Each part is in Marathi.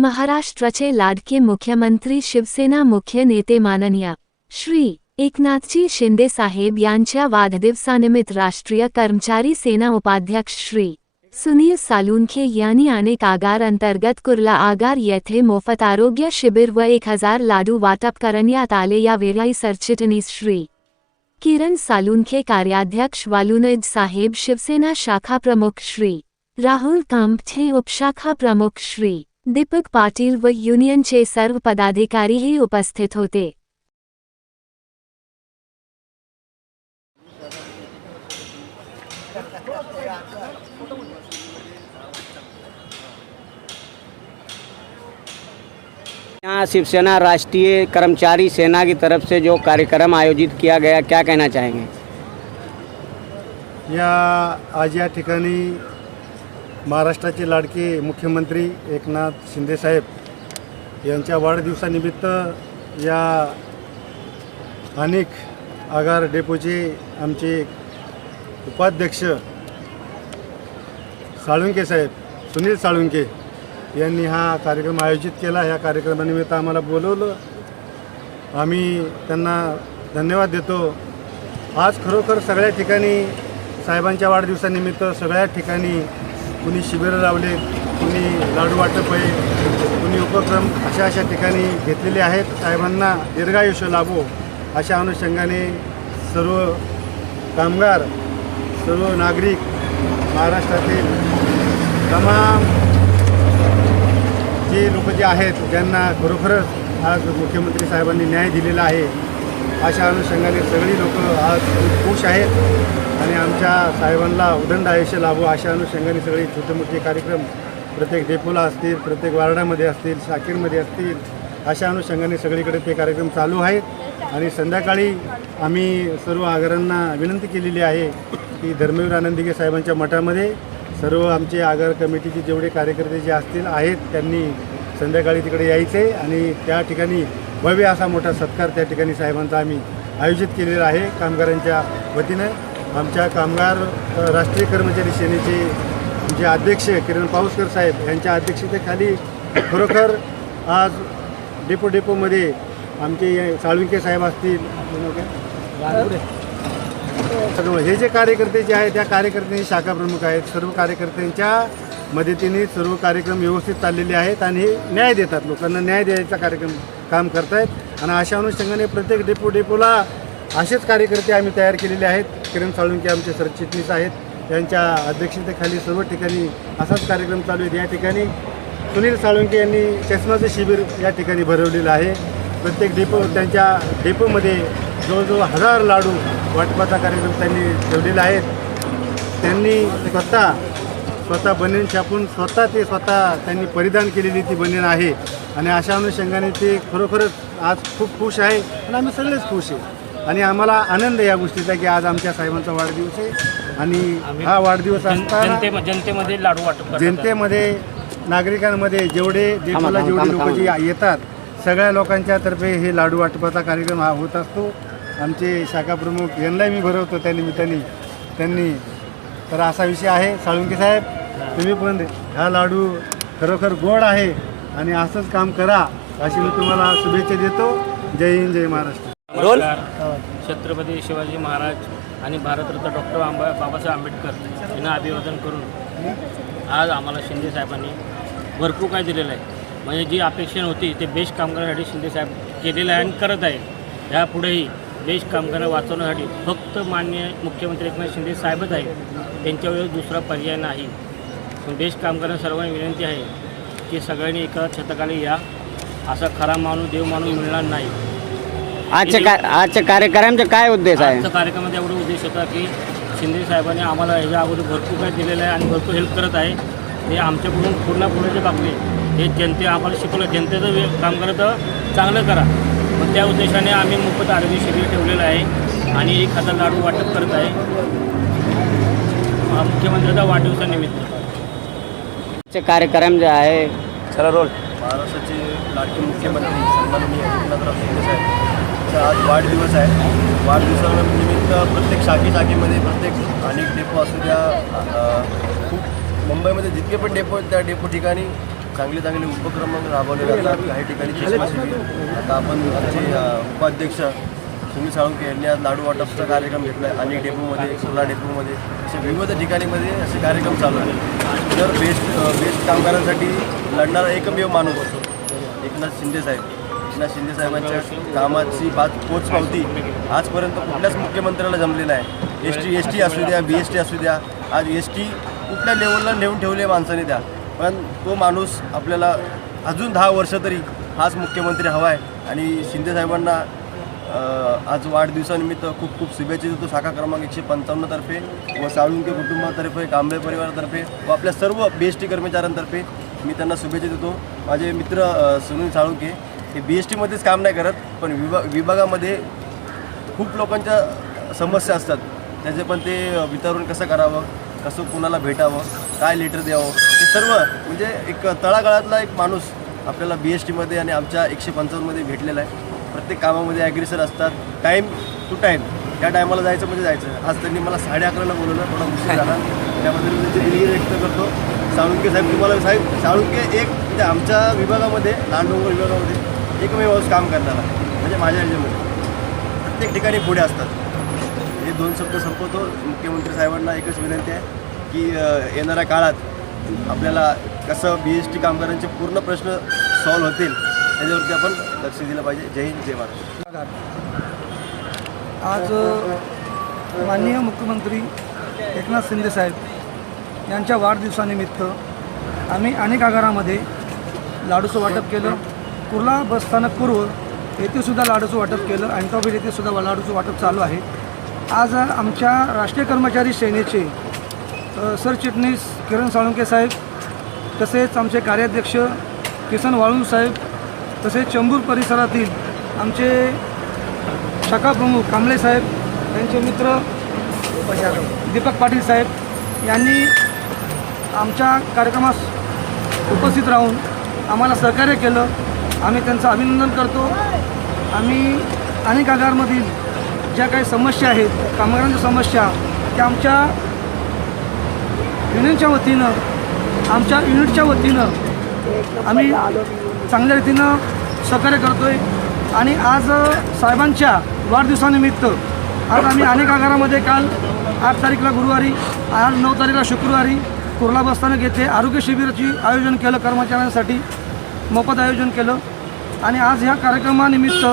महाराष्ट्राचे लाडके मुख्यमंत्री शिवसेना मुख्य नेते माननीय श्री एकनाथजी शिंदे साहेब यांच्या वाढदिवसानिमित्त राष्ट्रीय कर्मचारी सेना उपाध्यक्ष श्री सुनील सालुंखे यांनी अनेक आगार अंतर्गत कुर्ला आगार येथे मोफत आरोग्य शिबिर व एक हज़ार लाडू वाटप करण्यात आले. यावेळी सरचिटणीस श्री किरण सालुंखे कार्याध्यक्ष वालुनज साहेब शिवसेना शाखा प्रमुख श्री राहुल कांपठे उपशाखा प्रमुख श्री दीपक पाटील व युनियनचे सर्व पदाधिकारीही उपस्थित होते। यहाँ शिवसेना राष्ट्रीय कर्मचारी सेना की तरफ़ से जो कार्यक्रम आयोजित किया गया क्या कहना चाहेंगे? या आज या ठिकाणी महाराष्ट्राचे लाडके मुख्यमंत्री एकनाथ शिंदेसाहेब यांच्या वाढदिवसानिमित्त या अनेक आगार डेपोचे आमचे उपाध्यक्ष साळुंके साहेब सुनील साळुंके यांनी हा कार्यक्रम आयोजित केला. या कार्यक्रमानिमित्त आम्हाला बोलवलं. आम्ही त्यांना धन्यवाद देतो. आज खरोखर सगळ्या ठिकाणी साहेबांच्या वाढदिवसानिमित्त सगळ्या ठिकाणी कुणी शिबिरं लावले कुणी लाडू वाटप आहे कुणी उपक्रम अशा अशा ठिकाणी घेतलेले आहेत. साहेबांना दीर्घायुष्य लाभो अशा अनुषंगाने सर्व कामगार सर्व नागरिक महाराष्ट्रातील तमाम जे लोक जे आहेत ज्यांना खरोखरच आज मुख्यमंत्री साहेबांनी न्याय दिलेला आहे अशा अनुषंगाने सगळी लोक आज खूप खुश आहेत आणि आमच्या साहेबांना उदंड आयुष्य लाभो अशा अनुषंगाने सगळे छोटे मोठे कार्यक्रम प्रत्येक डेपोला असतील प्रत्येक वार्डामध्ये असतील शाखेमध्ये असतील अशा अनुषंगाने सगळीकडे ते कार्यक्रम चालू आहेत. आणि संध्याकाळी आम्ही सर्व आगारांना विनंती केलेली आहे की धर्मवीर आनंदिगे साहेबांच्या मठामध्ये सर्व आमचे आगार कमिटीचे जेवढे कार्यकर्ते जे असतील आहेत त्यांनी संध्याकाळी तिकडे यायचे आणि त्या ठिकाणी भव्य असा मोठा सत्कार त्या ठिकाणी साहेबांचा आम्ही आयोजित केलेला आहे. कामगारांच्या वतीनं आमच्या कामगार राष्ट्रीय कर्मचारी सेनेचे जे अध्यक्ष किरण पाऊसकर साहेब यांच्या अध्यक्षतेखाली खरोखर आज डेपो डेपोमध्ये आमचे हे साळुंके साहेब असतील. हे जे कार्यकर्ते जे आहेत त्या कार्यकर्त्यांचे शाखा प्रमुख आहेत. सर्व कार्यकर्त्यांच्या मदतीने सर्व कार्यक्रम व्यवस्थित चाललेले आहेत आणि न्याय देतात लोकांना. न्याय द्यायचा कार्यक्रम काम करतायत. आणि अशा अनुषंगाने प्रत्येक डेपो डेपोला असेच कार्यकर्ते आम्ही तयार केलेले आहेत. किरण साळुंके आमचे सरचिटणीस आहेत. त्यांच्या अध्यक्षतेखाली सर्व ठिकाणी असाच कार्यक्रम चालू आहेत. या ठिकाणी सुनील साळुंके यांनी चष्माचं शिबिर या ठिकाणी भरवलेलं आहे. प्रत्येक डेपो त्यांच्या डेपोमध्ये जवळजवळ हजार लाडू वाटपाचा कार्यक्रम त्यांनी ठेवलेला आहे. त्यांनी स्वतः स्वतः बनेन छापून स्वतः ते स्वतः त्यांनी परिधान केलेली ती बनेन आहे. आणि अशा अनुषंगाने ते खरोखरच आज खूप खुश आहे आणि आम्ही सगळेच खुश आहे. आणि आम्हाला आनंद आहे या गोष्टीचा की आज आमच्या साहेबांचा वाढदिवस आहे. आणि हा वाढदिवस असताना जनते जनतेमध्ये लाडू वाटप. जनतेमध्ये नागरिकांमध्ये जेवढे देशाला जेवढे लोक जे येतात सगळ्या लोकांच्या तर्फे हे लाडू वाटपाचा कार्यक्रम हा होत असतो. आमचे शाखा प्रमुख यांनाही मी भरवतो त्या निमित्ताने. त्यांनी तर असा विषय आहे. साळुंके साहेब तुम्ही पण हा लाडू खरोखर गोड आहे आणि असंच काम करा अशी मी तुम्हाला शुभेच्छा देतो. जय हिंद जय महाराष्ट्र. छत्रपती शिवाजी महाराज आणि भारतरत्न डॉक्टर आंबा बाबासाहेब आंबेडकर यांना अभिवादन करून आज आम्हाला शिंदे साहेबांनी भरपूर काय दिलेलं आहे. म्हणजे जी अपेक्षा होती ते बेस्ट कामगारांसाठी शिंदे साहेब केलेलं आहे आणि करत आहे यापुढेही बेस्ट कामगार वाचवण्यासाठी फक्त मान्य मुख्यमंत्री एकनाथ शिंदे साहेबच आहे त्यांच्यावर दुसरा पर्याय नाही. पण बेस्ट कामगारांना सर्वांनी विनंती आहे की सगळ्यांनी एका छताखाली या. असा खरा माणूस देव माणूस मिळणार नाही. आजच्या का आजच्या कार्यक्रमाचा काय उद्देश आहे? आजच्या कार्यक्रमाचा एवढा उद्देश होता की शिंदे साहेबांनी आम्हाला ह्याच्या अगोदर भरपूर काही दिलेलं आहे आणि भरपूर हेल्प करत आहे. हे आमच्याकडून पूर्ण पुण्याचे बाबले हे जनते आम्हाला शिकवलं. जनतेचं वे- काम करत चांगलं करा. मग त्या उद्देशाने आम्ही मोफत आरोग्य शिबिर ठेवलेलं आहे आणि एक हजार लाडू वाटप करत आहे. मुख्यमंत्र्याचा वाढदिवसानिमित्त. आजचे कार्यक्रम जे आहे. चला रोल. महाराष्ट्राचे लाडके मुख्यमंत्री सन्माननीय एकनाथराव शिंदे साहेब. आज वाढदिवस आहे. वाढदिवसानिमित्त प्रत्येक शाखे शाखेमध्ये प्रत्येक अनेक डेपो असू द्या खूप मुंबईमध्ये जितके पण डेपो आहेत त्या डेपो ठिकाणी चांगले चांगले उपक्रम राबवले जातात. काही ठिकाणी आता आपण आमचे उपाध्यक्ष तुम्ही साळुंके यांनी आज लाडू वाटपचा कार्यक्रम घेतला आहे अनेक डेपोमध्ये सोला डेपोमध्ये असे विविध ठिकाणीमध्ये असे कार्यक्रम चालू आहेत. तर बेस्ट बेस्ट कामगारांसाठी लढणारा एकमेव माणूस असतो एकनाथ शिंदेसाहेब एकनाथ शिंदेसाहेबांच्या कामाची बात पोच पावती आजपर्यंत कुठल्याच मुख्यमंत्र्याला जमलेला आहे एस टी एस टी असू द्या बी एस टी असू द्या आज एस टी कुठल्या लेवलला नेऊन ठेवले माणसाने द्या पण तो माणूस आपल्याला अजून दहा वर्ष तरी हाच मुख्यमंत्री हवा आहे. आणि शिंदेसाहेबांना आज वाढदिवसानिमित्त खूप खूप शुभेच्छा देतो. शाखा क्रमांक एकशे पंचावन्नतर्फे व साळुंके कुटुंबातर्फे कांबळे परिवारातर्फे व आपल्या सर्व बी एस टी कर्मचाऱ्यांतर्फे मी त्यांना शुभेच्छा देतो. माझे मित्र सुनील साळुंके हे बी एस टीमध्येच काम नाही करत पण विभाग विभागामध्ये खूप लोकांच्या समस्या असतात. त्याचे पण ते वितरण कसं करावं कसं कुणाला भेटावं काय लेटर द्यावं हे सर्व म्हणजे एक तळागाळातला एक माणूस आपल्याला बी एस टीमध्ये आणि आमच्या एकशे पंचावन्नमध्ये भेटलेला आहे. प्रत्येक कामामध्ये ॲग्रेसर असतात. टाईम टू टाईम त्या टायमाला जायचं म्हणजे जायचं. आज त्यांनी मला साडे अकराला बोलवलं थोडा उशीर झाला. त्याबद्दल मी त्यांची दिलगिरी व्यक्त करतो. साळुंके साहेब तुम्हाला साहेब साळुंके एक म्हणजे आमच्या विभागामध्ये लहान विभागामध्ये एकमेव माणूस काम करणारा. म्हणजे माझ्या ह्याच्यामध्ये. प्रत्येक ठिकाणी पुढे असतात. हे दोन शब्द संपवतो. मुख्यमंत्री साहेबांना एकच विनंती आहे की येणाऱ्या काळात आपल्याला कसं बी एस टी कामगारांचे पूर्ण प्रश्न सॉल्व्ह होतील त्याच्यावरती आपण लक्ष दिलं पाहिजे. जय हिंद जय महाराष्ट्र आज माननीय मुख्यमंत्री एकनाथ शिंदे साहेब यांच्या वाढदिवसानिमित्त आम्ही अनेक आगारामध्ये लाडूचं वाटप केलं. कुर्ला बसस्थानक पूर्व येथेसुद्धा लाडूचं वाटप केलं अँटॉबील येथेसुद्धा लाडूचं वाटप चालू आहे. आज आमच्या राष्ट्रीय कर्मचारी सेनेचे सरचिटणीस किरण साळुंके साहेब तसेच आमचे कार्याध्यक्ष किसन वाळून साहेब तसेच चंबूर परिसरातील आमचे शाखा प्रमुख कांबळे साहेब यांचे मित्र दीपक पाटील साहेब यांनी आमच्या कार्यक्रमास उपस्थित राहून आम्हाला सहकार्य केलं. आम्ही त्यांचं अभिनंदन करतो. आम्ही अनेक आगारमधील ज्या काही समस्या आहेत कामगारांच्या समस्या त्या आमच्या युनियनच्या वतीनं आमच्या युनिटच्या वतीनं आम्ही चांगल्या रीतीनं सहकार्य करतो आहे आणि आज साहेबांच्या वाढदिवसानिमित्त आज आम्ही अनेक आगारामध्ये काल आठ तारीखला गुरुवारी आज नऊ तारीखला शुक्रवारी कुर्ला बसस्थानक येथे आरोग्य शिबिराची आयोजन केलं कर्मचाऱ्यांसाठी मोफत आयोजन केलं. आणि आज ह्या कार्यक्रमानिमित्त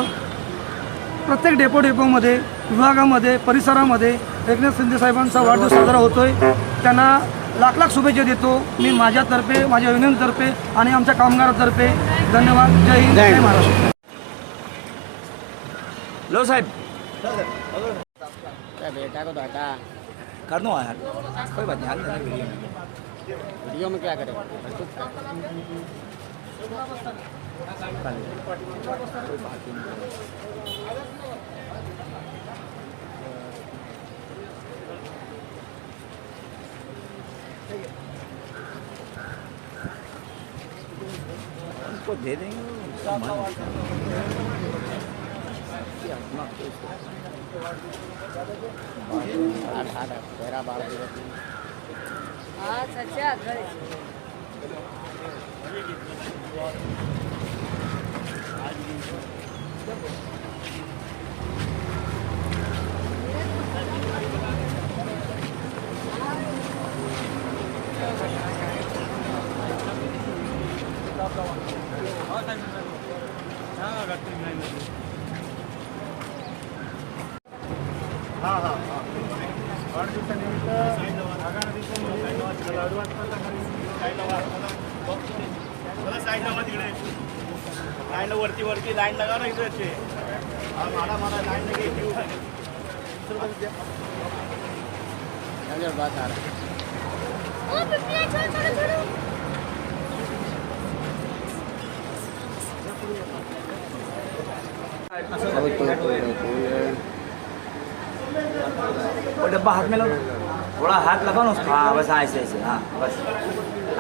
प्रत्येक डेपो डेपोमध्ये विभागामध्ये परिसरामध्ये एकनाथ शिंदे साहेबांचा वाढदिवस साजरा आहे त्यांना लाख लाख शुभेच्छा देतो. मी माझ्यातर्फे माझ्या युनियनतर्फे आणि आमच्या कामगारातर्फे धन्यवाद. जय हिंद जय महाराष्ट्र. लो साहब. बेटा को कर दो यार. कोई बात नहीं वीडियो में। वीडियो में क्या करेगा उसको दे देंगे उसका मन तेरा बारह दिवस अच्छा घर लाईन वरती वरती लाईन लगा ना इथे मारा मारा लाईन लगे नजर बात आ रहा ओ पिपली छोड़ छोड़ छोड़ वो डब्बा हाथ में लो थोड़ा हाथ लगाओ ना उसको हाँ बस हाँ ऐसे ऐसे हाँ बस।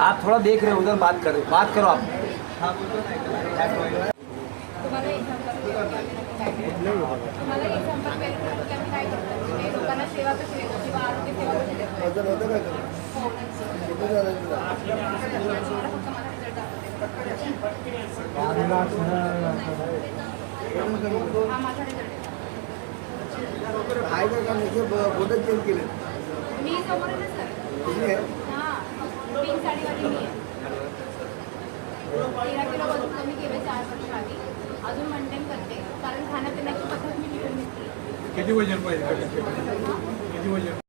आप थोड़ा देख रहे हो उधर बात करो बात करो आप। तुम्हाला एक तुम्हाला एक मी समोर आहे हा. पिंक साडीवाली मी आहे. तेरा किलो वजन कमी केलं चार वर्ष आधी. अजून मेंटेन करते. कारण खाण्यापिण्याची पद्धत मी टिकून घेतली किती वजन पाहिजे? किती वजन?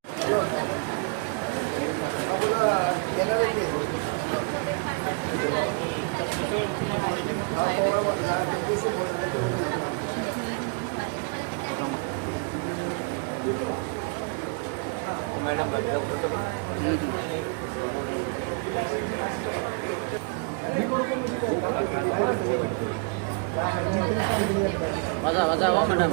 మేడం వదా వదా మేడం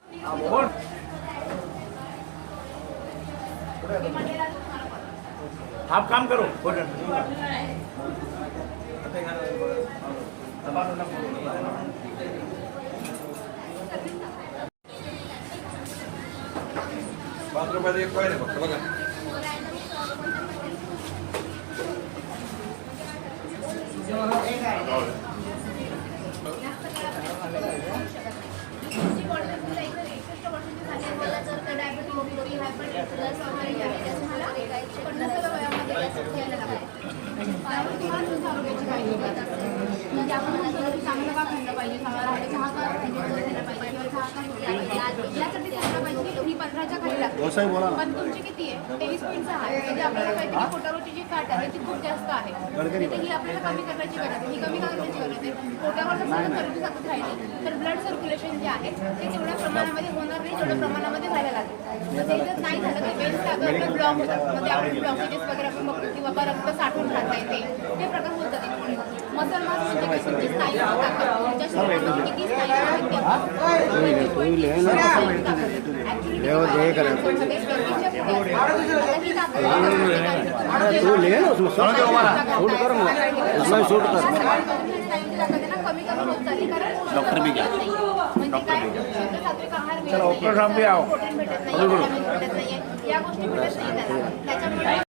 आप काम करो बाथरूममध्ये एक पाहिजे फक्त बघा जी बॉटल तुला इथं एकसष्ट वर्षाची झाली आहे, मला जर का डायबिटीज होती, हायपरटेन्शन वगैरे झाले, त्याचं मला पन्नासाव्या वयामध्ये त्याचं घ्यायला लागलं. त्यामुळे तुम्हाला तुमच्या आरोग्याची काळजी घ्यायची असते. म्हणजे आपण म्हणतो ना की चांगलं का खाल्लं पाहिजे, चांगला राहायला चहा का म्हणजे घ्यायला पाहिजे किंवा चहा का सोडला पाहिजे. यासाठी सांगितलं पाहिजे की ही पंधराच्या खाली लागते. पण तुमची किती आहे? तेवीस पॉईंटचा आहे. म्हणजे आपल्याला काहीतरी पोटावरची जी फॅट आहे ती खूप जास्त आहे. म्हणजे ही आपल्याला कमी करण्याची गरज आहे. ही कमी करण्याची गरज आहे. पोटावर जर सतत चरबी सतत राहिली तर ब्लड सर्क्युलेशन जे आहे ते तेवढ्या प्रमाणामध्ये होणार नाही जेवढ्या प्रमाणामध्ये व्हायला लागेल मग ते जर नाही झालं तर वेन्स आपलं ब्लॉक होतात मग ते ब्लॉकेजेस वगैरे आपण बघतो की बाबा रक्त साठून राहता येते ते प्रकार होत जातील पुढे मसल मास म्हणजे स्नायू किती ते तू ले ना उसमें शूट कर उसमें शूट कर डॉक्टर भी क्या डॉक्टर साहब भी आओ. या गोष्टी भेटत नाही त्याच्यामुळे